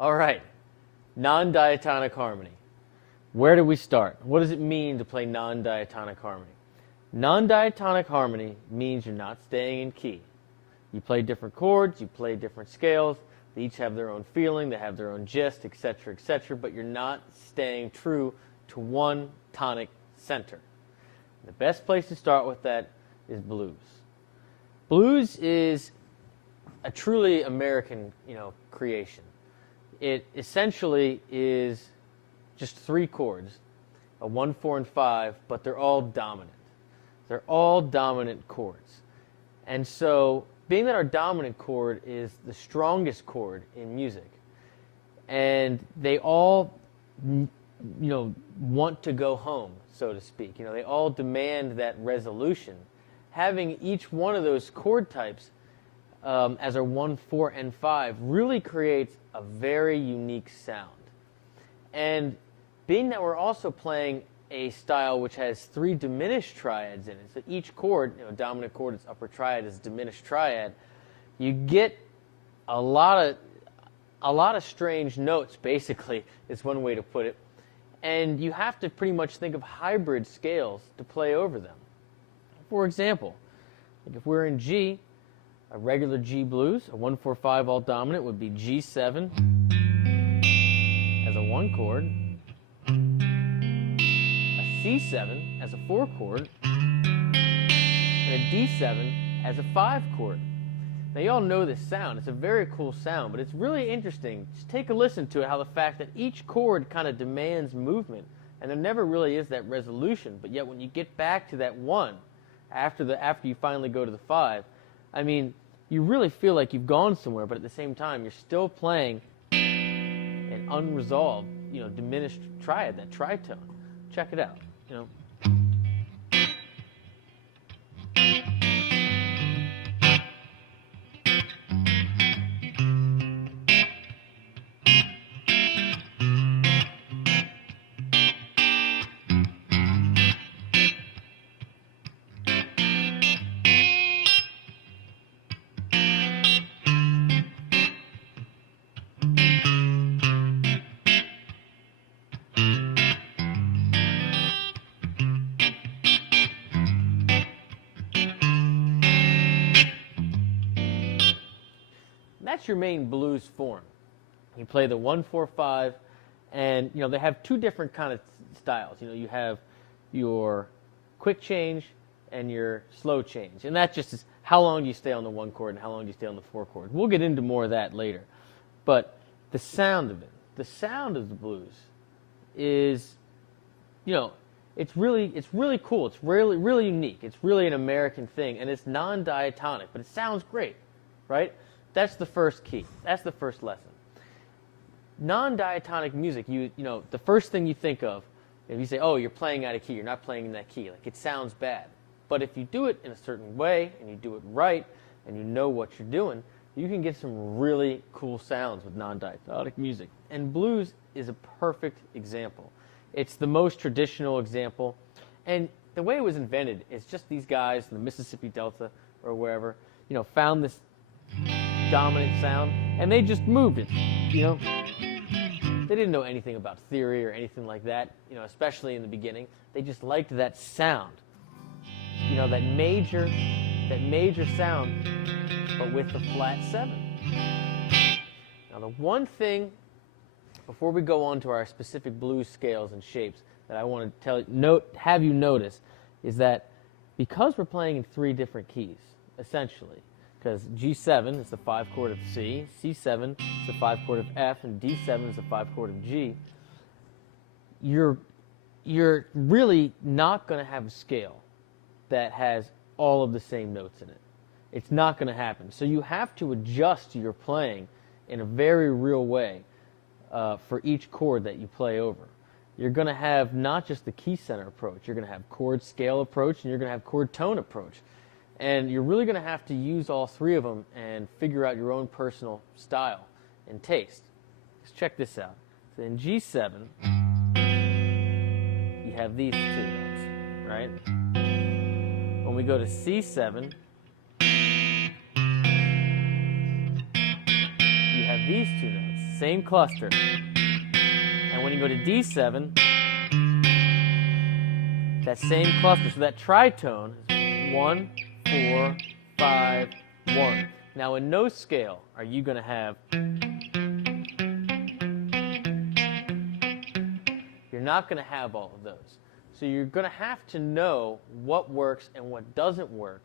All right, non-diatonic harmony. Where do we start? What does it mean to play non-diatonic harmony? Non-diatonic harmony means you're not staying in key. You play different chords, you play different scales, they each have their own feeling, they have their own gist, etc., but you're not staying true to one tonic center. The best place to start with that is blues. Blues is a truly American, creation. It essentially is just three chords, a 1, 4, and 5, but they're all dominant. They're all dominant chords. And so, being that our dominant chord is the strongest chord in music, and they all, want to go home, so to speak. They all demand that resolution. Having each one of those chord types as our 1, 4, and 5 really creates a very unique sound. And being that we're also playing a style which has 3 diminished triads in it, so each chord, dominant chord, its upper triad is diminished triad, you get a lot of strange notes, basically, is one way to put it. And you have to pretty much think of hybrid scales to play over them. For example, if we're in G, a regular G blues, a 1, 4, 5 all dominant would be G7 as a 1 chord, a C7 as a 4 chord, and a D7 as a 5 chord. Now you all know this sound. It's a very cool sound, but it's really interesting. Just take a listen to it, how the fact that each chord kind of demands movement, and there never really is that resolution, but yet when you get back to that 1, after you finally go to the 5, you really feel like you've gone somewhere, but at the same time, you're still playing an unresolved, diminished triad, that tritone. Check it out, That's your main blues form. You play the 1, 4, 5, and they have 2 different kind of styles. You have your quick change and your slow change, and that just is how long do you stay on the 1 chord and how long do you stay on the 4 chord. We'll get into more of that later, but the sound of it, the sound of the blues, is, it's really cool. It's really unique. It's really an American thing, and it's non-diatonic, but it sounds great, right? That's the first key. That's the first lesson. Non-diatonic music, the first thing you think of, if you say, oh, you're playing out of key, you're not playing in that key, like it sounds bad. But if you do it in a certain way, and you do it right, and you know what you're doing, you can get some really cool sounds with non-diatonic music. And blues is a perfect example. It's the most traditional example. And the way it was invented is just these guys in the Mississippi Delta or wherever, found this dominant sound, and they just moved it, They didn't know anything about theory or anything like that, especially in the beginning. They just liked that sound, that major sound, but with the flat 7. Now, the one thing, before we go on to our specific blues scales and shapes, that I want to have you notice, is that because we're playing in 3 different keys, essentially, because G7 is the 5 chord of C, C7 is the 5 chord of F, and D7 is the 5 chord of G, you're really not going to have a scale that has all of the same notes in it. It's not going to happen. So you have to adjust your playing in a very real way for each chord that you play over. You're going to have not just the key center approach, you're going to have chord scale approach, and you're going to have chord tone approach. And you're really going to have to use all 3 of them and figure out your own personal style and taste. Just check this out. So in G7, you have these 2 notes, right? When we go to C7, you have these 2 notes. same cluster. And when you go to D7, that same cluster, so that tritone is 1, 4, 5, 1. Now in no scale are you going to have, you're not going to have all of those. So you're going to have to know what works and what doesn't work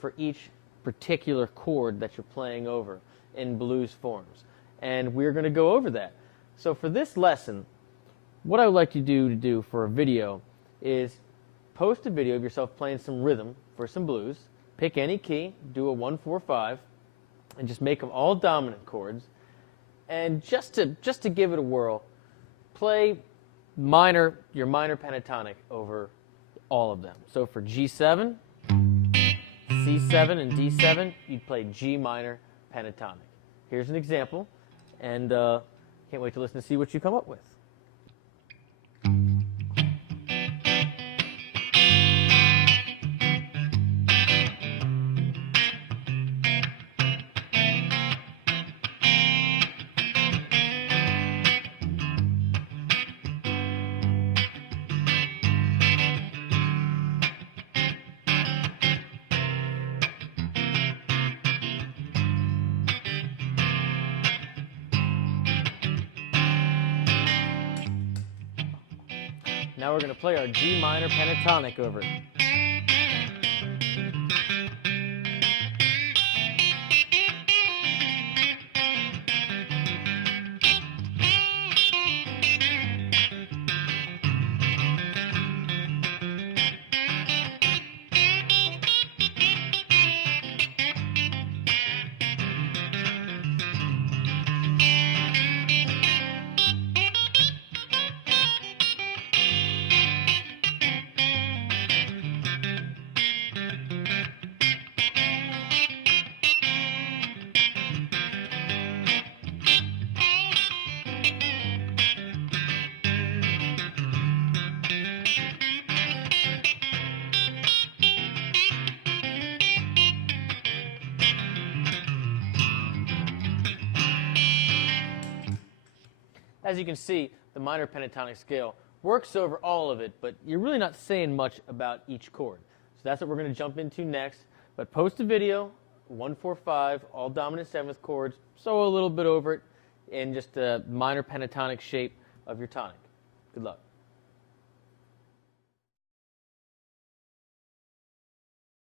for each particular chord that you're playing over in blues forms. And we're going to go over that. So for this lesson, what I would like you to do for a video is post a video of yourself playing some rhythm for some blues. Pick any key, do a 1, 4, 5, and just make them all dominant chords. And just to give it a whirl, play your minor pentatonic over all of them. So for G7, C7, and D7, you'd play G minor pentatonic. Here's an example, and can't wait to listen to see what you come up with. Now we're going to play our G minor pentatonic over it. As you can see, the minor pentatonic scale works over all of it, but you're really not saying much about each chord. So that's what we're going to jump into next. But post a video, 1, 4, 5, all dominant 7th chords, sew a little bit over it in just a minor pentatonic shape of your tonic. Good luck.